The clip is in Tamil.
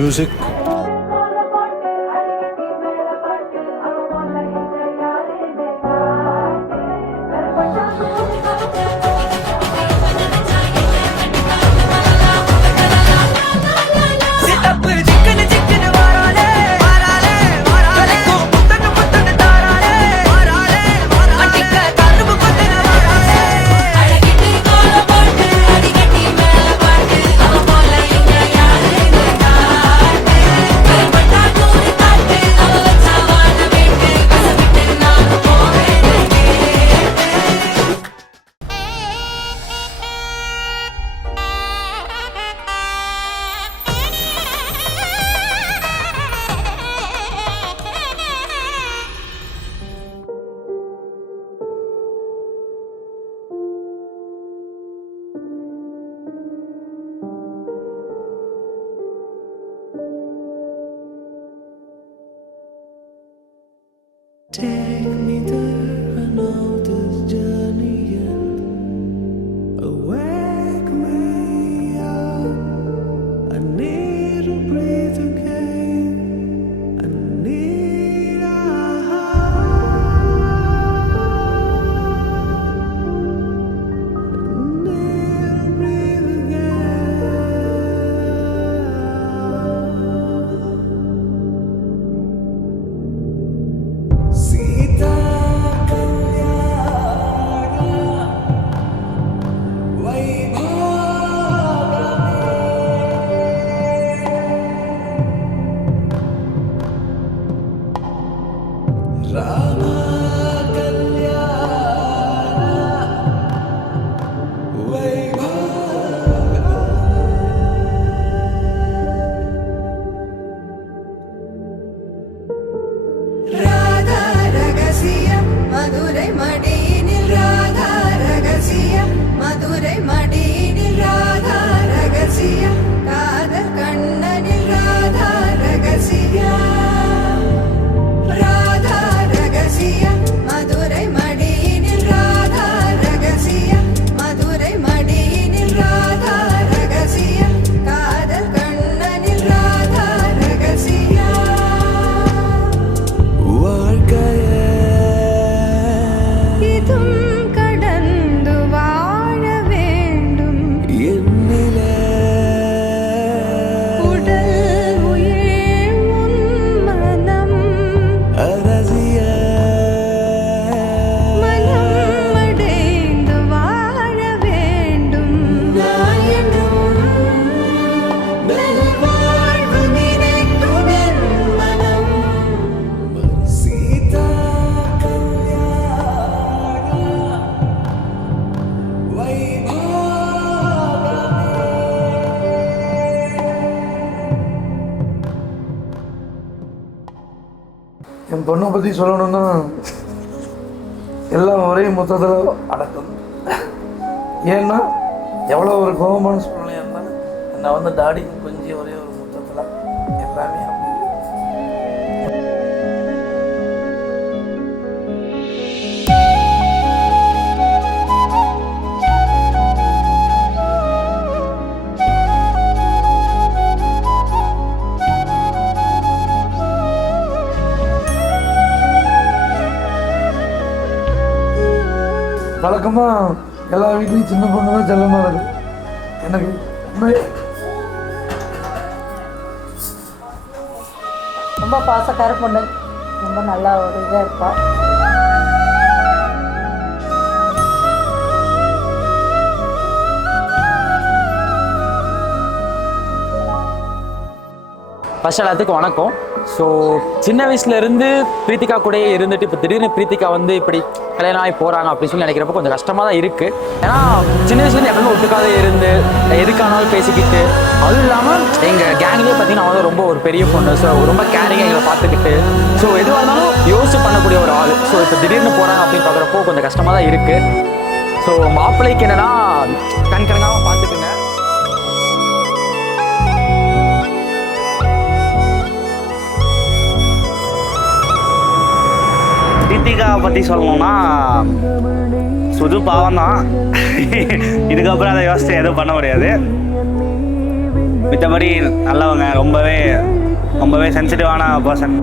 music. Take me there, I know this journey ends. Wake me up, I need to breathe again. I need a breathe again. Sita என் பொண்ணை பற்றி சொல்லணும்னா எல்லாம் ஒரே மொத்தத்தில் அடக்கம். ஏன்னா எவ்வளோ ஒரு கோபமான சூழ்நிலையாக இருந்தாலும் என்னை வந்து டாடி கொஞ்சம் ஒரே ஒரு மொத்தத்தில் எல்லாமே வழக்கமாக எல்லா வீட்லேயும் சின்ன பொண்ணு தான் செல்லமாக இருக்குது. எனக்கு ரொம்ப பாசக்கார பொண்ணு, ரொம்ப நல்லா ஒரு இதாக இருப்பாள். ஃபர்ஸ்ட் எல்லாத்துக்கும் வணக்கம். ஸோ சின்ன வயசுலேருந்து பிரீத்திகா கூடயே இருந்துட்டு இப்போ திடீர்னு பிரீத்திகா வந்து இப்படி கல்யாணம் ஆகி போகிறாங்க அப்படின்னு சொல்லி நினைக்கிறப்ப கொஞ்சம் கஷ்டமாக தான் இருக்குது. ஏன்னா சின்ன வயசுலேருந்து எப்பவுமே ஒட்டுக்காத இருந்து எதுக்கானாலும் பேசிக்கிட்டு, அதுவும் இல்லாமல் எங்கள் கேங்லேயே பார்த்தீங்கன்னா அவன் ரொம்ப ஒரு பெரிய பொண்ணு. ஸோ ரொம்ப கேரிங்காக எங்களை பார்த்துக்கிட்டு, ஸோ எதுவாக இருந்தாலும் யோசிச்சு பண்ணக்கூடிய ஒரு ஆள். ஸோ இப்போ திடீர்னு போகிறாங்க அப்படின்னு பார்க்குறப்போ கொஞ்சம் கஷ்டமாக தான் இருக்குது. ஸோ மாப்பிள்ளைக்கு என்னென்னா கண்கணக்காக பார்த்துக்குங்க. பிரீத்திகா பற்றி சொல்லணும்னா சுது பாவம் தான். இதுக்கப்புறம் அதை யோசிச்சு எதுவும் பண்ண முடியாது. மித்தபடி நல்லவங்க, ரொம்பவே சென்சிட்டிவான பர்சன்.